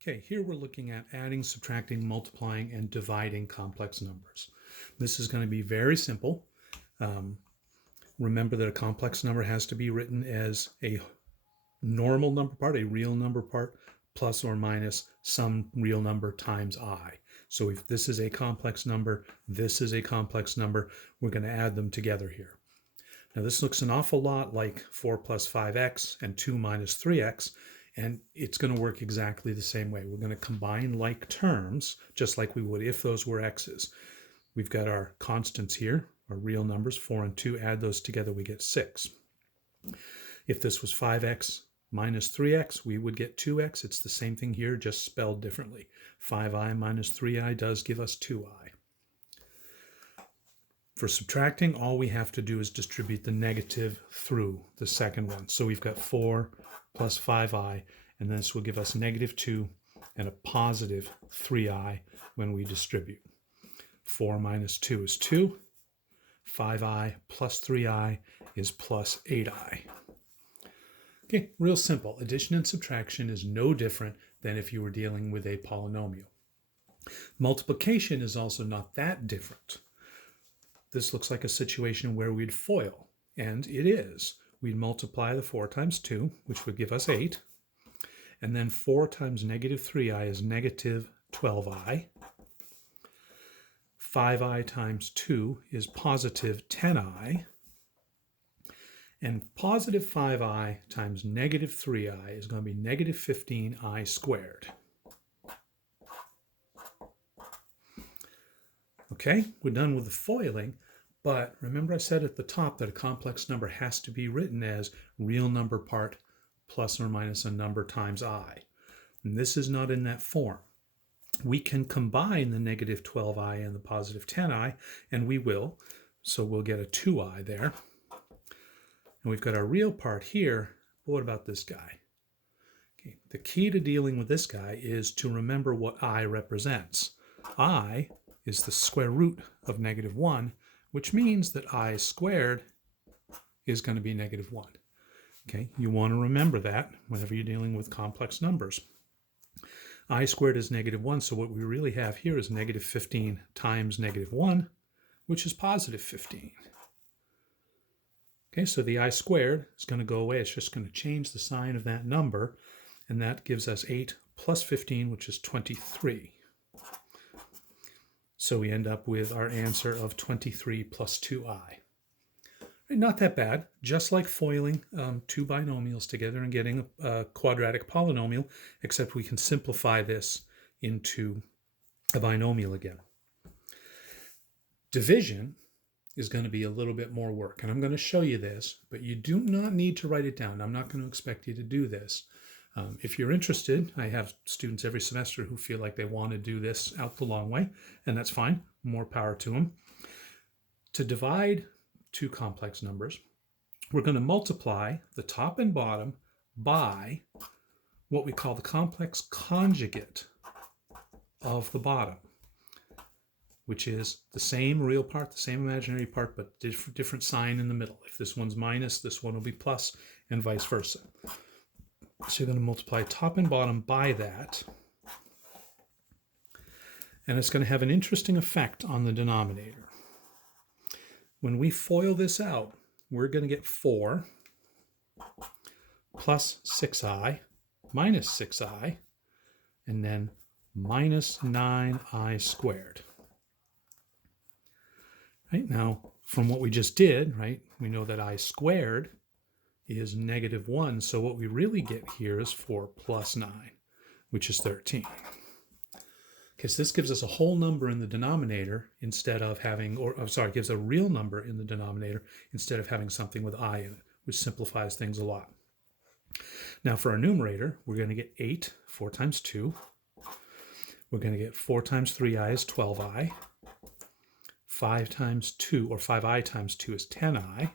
Okay, here we're looking at adding, subtracting, multiplying, and dividing complex numbers. This is going to be very simple. Remember that a complex number has to be written as a normal number part, a real number part, plus or minus some real number times I. So if this is a complex number, this is a complex number, we're going to add them together here. Now this looks an awful lot like 4 plus 5x and 2 minus 3x, and it's going to work exactly the same way. We're going to combine like terms, just like we would if those were x's. We've got our constants here, our real numbers, 4 and 2, add those together, we get 6. If this was 5x minus 3x, we would get 2x. It's the same thing here, just spelled differently. 5i minus 3i does give us 2i. For subtracting, all we have to do is distribute the negative through the second one. So we've got 4 plus 5i, and this will give us negative 2 and a positive 3i when we distribute. 4 minus 2 is 2. 5i plus 3i is plus 8i. Okay, real simple. Addition and subtraction is no different than if you were dealing with a polynomial. Multiplication is also not that different. This looks like a situation where we'd FOIL, and it is. We'd multiply the 4 times 2, which would give us 8, and then 4 times negative 3i is negative 12i. 5i times 2 is positive 10i, and positive 5i times negative 3i is going to be negative 15i squared. Okay, we're done with the foiling, but remember I said at the top that a complex number has to be written as real number part plus or minus a number times I. And this is not in that form. We can combine the negative 12i and the positive 10i, and we will. So we'll get a 2i there. And we've got our real part here. But what about this guy? Okay, the key to dealing with this guy is to remember what I represents. I is the square root of negative 1, which means that I squared is going to be negative 1. Okay, you want to remember that whenever you're dealing with complex numbers. I squared is negative 1, so what we really have here is negative 15 times negative 1, which is positive 15. Okay, so the I squared is going to go away. It's just going to change the sign of that number, and that gives us 8 plus 15, which is 23. So we end up with our answer of 23 plus 2i. Not that bad, just like foiling two binomials together and getting a quadratic polynomial, except we can simplify this into a binomial again. Division is going to be a little bit more work, and I'm going to show you this, but you do not need to write it down. I'm not going to expect you to do this. If you're interested, I have students every semester who feel like they want to do this out the long way, and that's fine. More power to them. To divide two complex numbers, we're going to multiply the top and bottom by what we call the complex conjugate of the bottom, which is the same real part, the same imaginary part, but different sign in the middle. If this one's minus, this one will be plus, and vice versa. So you're going to multiply top and bottom by that, and it's going to have an interesting effect on the denominator. When we FOIL this out, we're going to get 4 plus 6i minus 6i, and then minus 9i squared. Right, now, from what we just did, right, we know that I squared is negative 1, so what we really get here is 4 plus 9, which is 13. Because this gives us a whole number in the denominator instead of having, gives a real number in the denominator instead of having something with I in it, which simplifies things a lot. Now for our numerator, we're going to get 8, 4 times 2. We're going to get 4 times 3i is 12i. 5 times 2, or 5i times 2 is 10i.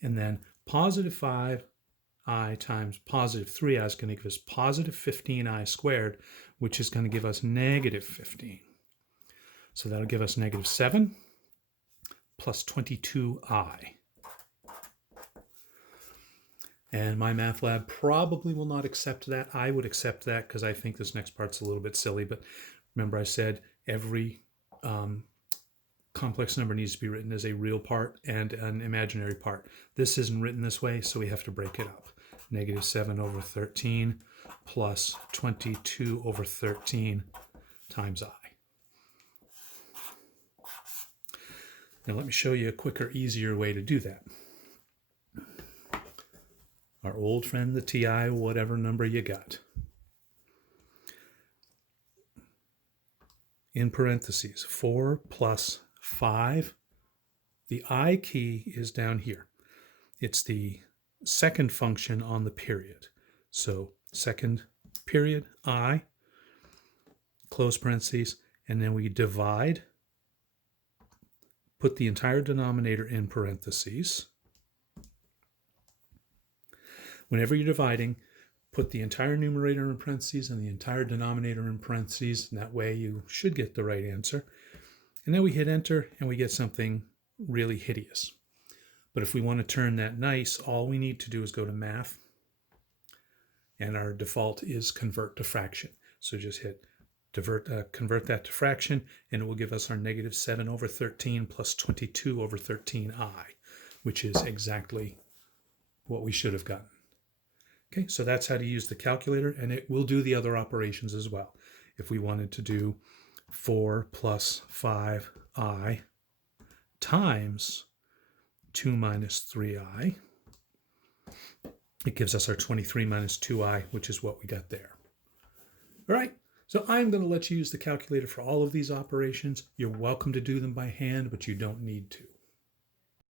And then positive 5i times positive 3i is going to give us positive 15i squared, which is going to give us negative 15. So that'll give us negative 7 plus 22i. And my math lab probably will not accept that. I would accept that because I think this next part's a little bit silly. But remember I said every complex number needs to be written as a real part and an imaginary part. This isn't written this way, so we have to break it up. Negative 7 over 13 plus 22 over 13 times I. Now let me show you a quicker, easier way to do that. Our old friend, the TI, whatever number you got. In parentheses, 4 plus 5. The I key is down here. It's the second function on the period. So second period, I, close parentheses, and then we divide, put the entire denominator in parentheses. Whenever you're dividing, put the entire numerator in parentheses and the entire denominator in parentheses, and that way you should get the right answer. And then we hit enter and we get something really hideous. But if we want to turn that nice, all we need to do is go to math, and our default is convert to fraction. So just hit convert that to fraction, and it will give us our negative 7 over 13 plus 22 over 13i, which is exactly what we should have gotten. Okay, so that's how to use the calculator, and it will do the other operations as well. If we wanted to do 4 plus 5i times 2 minus 3i, it gives us our 23 minus 2i, which is what we got there. All right, so I'm going to let you use the calculator for all of these operations. You're welcome to do them by hand, but you don't need to.